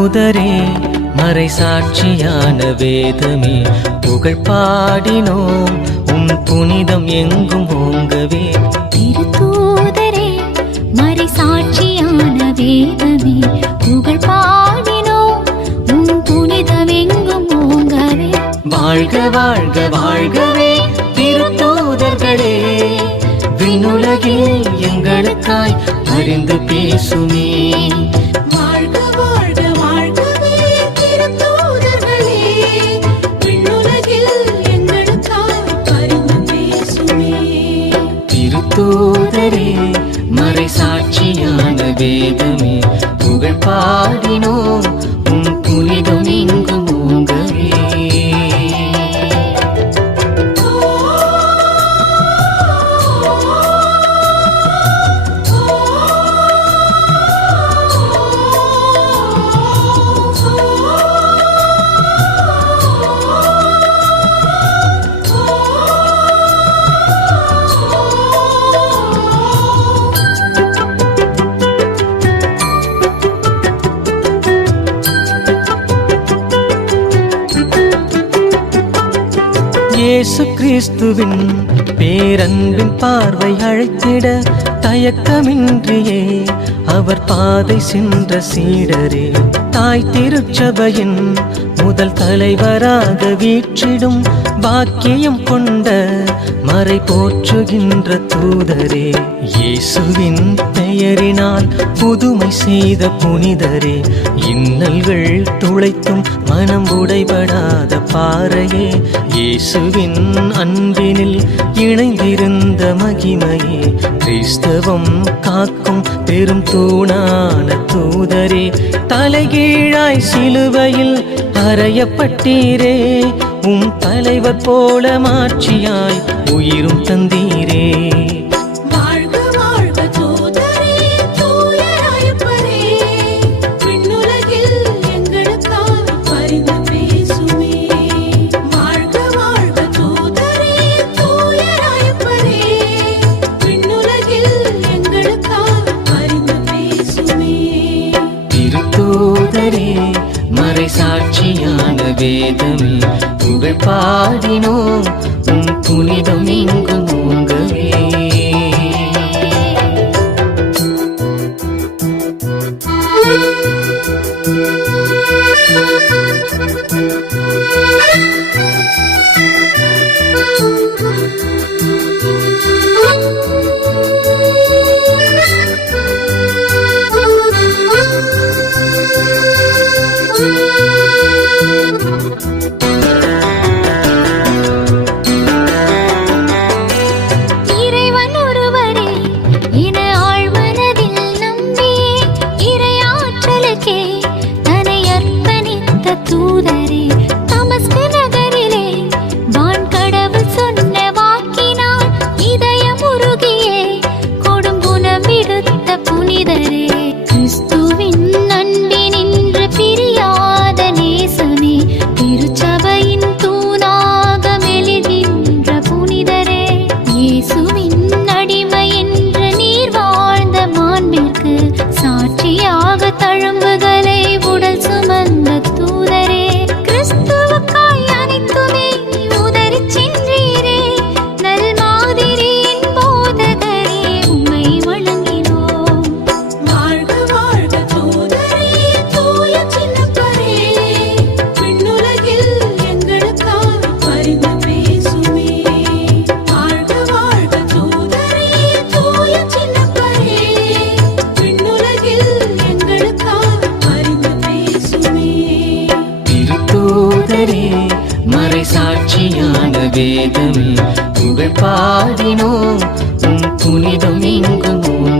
திருத்தூதரே மறைசாட்சியான வேதமே புகழ் பாடினோம் உம் புனிதம் எங்கும் ஓங்கவே. திருத்தூதரே மறைசாட்சியான வேதமே புகழ் பாடினோம் உம் புனிதம் எங்கும் ஓங்கவே. வாழ்க வாழ்க வாழ்கவே திருத்தூதர்களே, விண்ணுலகில் எங்களுக்காய் பரிந்து பேசுமே. வாழ்க வாழ்க வாழ்கவே திருத்தூதர்களே, விண்ணுலகில் எங்களுக்காய் பரிந்து பேசுமே. திருத்தூதரே மறைசாட்சியான வேதமே புகழ் பாடினோம் உம் புனிதம் எங்கும் ஓங்கவே. இயேசு கிறிஸ்துவின் பேரன்பின் பார்வை அழைத்திட தயக்கமின்றியே அவர் பாதை சென்ற சீடரே, தாய் திருச்சபையின் முதல் தலைவராக வீற்றிடும் பாக்கியம் கொண்ட மறை போற்றுகின்ற தூதரே, இயேசுவின் பெயரினால் புதுமை செய்த புனிதரே, இன்னல்கள் துளைத்தும் மனம் உடைபடாத பாறையே, இயேசுவின் அன்பினில் இணைந்திருந்த மகிமையே, கிறிஸ்தவம் காக்கும் பெரும் தூணான தூதரே, தலைகீழாய் சிலுவையில் அறையப்பட்டீரே, உம் தலைவர் போல மாட்சியாய் உயிரும் தந்தீரே. வாழ்க வாழ்க தூதரே தூயராயப்பரே, விண்ணுலகில் எங்களுக்காய் பரிந்து பேசுமே. வாழ்க வாழ்க தூதரே தூயராயப்பரே, விண்ணுலகில் எங்களுக்காய் பரிந்து பேசுமே. திருத்தூதரே மறைசாட்சியான வேதமே புகழ் பாடினோம் உம் புனிதம் எங்கும் ஓங்கவே. இறைவன் ஒருவரே என ஆழ்மனதில் நம்பியே, இறையாற்றலுக்கே தன்னை அர்ப்பணித்த தூதரே, தமஸ்கு நகரிலே வான்கடவுள் சொன்ன வாக்கினால் இதயம் உருகியே கொடும் குணம் விடுத்த புனிதரே, கிறிஸ்துவின் அன்பினின்று பிரியாத நேசமே, திருச்சபையின் தூணாக மெலிகின்ற புனிதரே, இயேசுவின் அடிமை என்று நீர் வாழ்ந்த மாண்பிற்கு சாட்சியாக தழும்புகளை உடல் சுமந்த தூதரே, கிறிஸ்துவுக்காய் அனைத்துமே உதறிச் சென்றீரே, நல் மாதிரியின் போதகரே உம்மை வணங்கினோம். வாழ்க வாழ்க தூதரே தூய சின்னப்பரே, விண்ணுலகில் எங்களுக்காய் பரிந்து பேசுமே. வாழ்க வாழ்க தூதரே தூய சின்னப்பரே, விண்ணுலகில் எங்களுக்காய் பரிந்து பேசுமே. திருத்தூதரே மறைசாட்சியான வேதமே புகழ் பாடினோம் உம் புனிதம் எங்கும் ஓங்கவே.